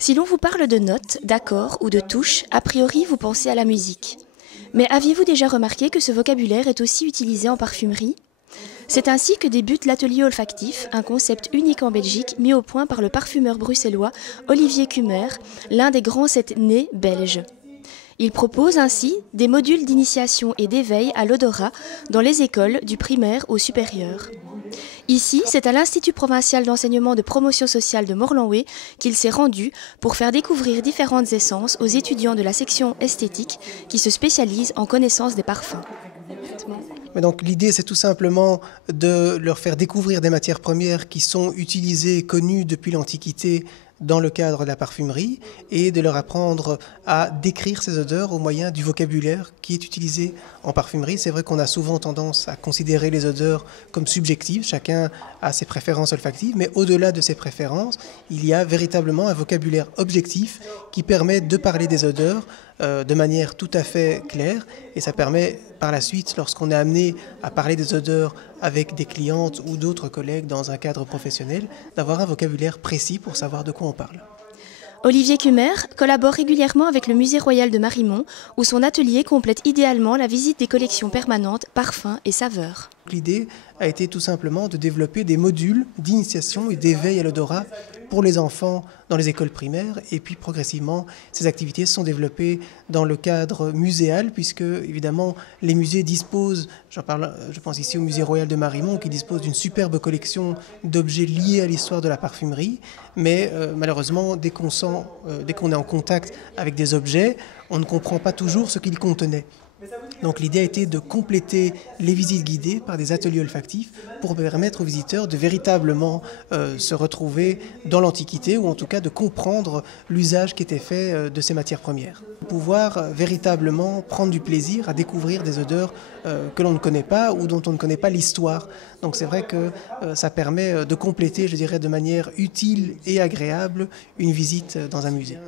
Si l'on vous parle de notes, d'accords ou de touches, a priori vous pensez à la musique. Mais aviez-vous déjà remarqué que ce vocabulaire est aussi utilisé en parfumerie ? C'est ainsi que débute l'atelier olfactif, un concept unique en Belgique mis au point par le parfumeur bruxellois Olivier Kummer, l'un des grands sept-nés belges. Il propose ainsi des modules d'initiation et d'éveil à l'odorat dans les écoles du primaire au supérieur. Ici, c'est à l'Institut provincial d'enseignement de promotion sociale de Morlanway qu'il s'est rendu pour faire découvrir différentes essences aux étudiants de la section esthétique qui se spécialisent en connaissance des parfums. Mais donc l'idée, c'est tout simplement de leur faire découvrir des matières premières qui sont utilisées et connues depuis l'Antiquité dans le cadre de la parfumerie et de leur apprendre à décrire ces odeurs au moyen du vocabulaire qui est utilisé en parfumerie. C'est vrai qu'on a souvent tendance à considérer les odeurs comme subjectives, chacun a ses préférences olfactives, mais au-delà de ces préférences, il y a véritablement un vocabulaire objectif qui permet de parler des odeurs de manière tout à fait claire, et ça permet par la suite, lorsqu'on est amené à parler des odeurs avec des clientes ou d'autres collègues dans un cadre professionnel, d'avoir un vocabulaire précis pour savoir de quoi on parle. Olivier Kummer collabore régulièrement avec le Musée royal de Marimont, où son atelier complète idéalement la visite des collections permanentes parfums et saveurs. L'idée a été tout simplement de développer des modules d'initiation et d'éveil à l'odorat pour les enfants dans les écoles primaires, et puis progressivement ces activités se sont développées dans le cadre muséal, puisque évidemment les musées disposent, je pense ici au Musée royal de Marimont, qui dispose d'une superbe collection d'objets liés à l'histoire de la parfumerie, mais malheureusement dès qu'on est en contact avec des objets, on ne comprend pas toujours ce qu'ils contenaient. Donc l'idée a été de compléter les visites guidées par des ateliers olfactifs pour permettre aux visiteurs de véritablement se retrouver dans l'Antiquité, ou en tout cas de comprendre l'usage qui était fait de ces matières premières. Pouvoir véritablement prendre du plaisir à découvrir des odeurs que l'on ne connaît pas ou dont on ne connaît pas l'histoire. Donc c'est vrai que ça permet de compléter, je dirais, de manière utile et agréable une visite dans un musée.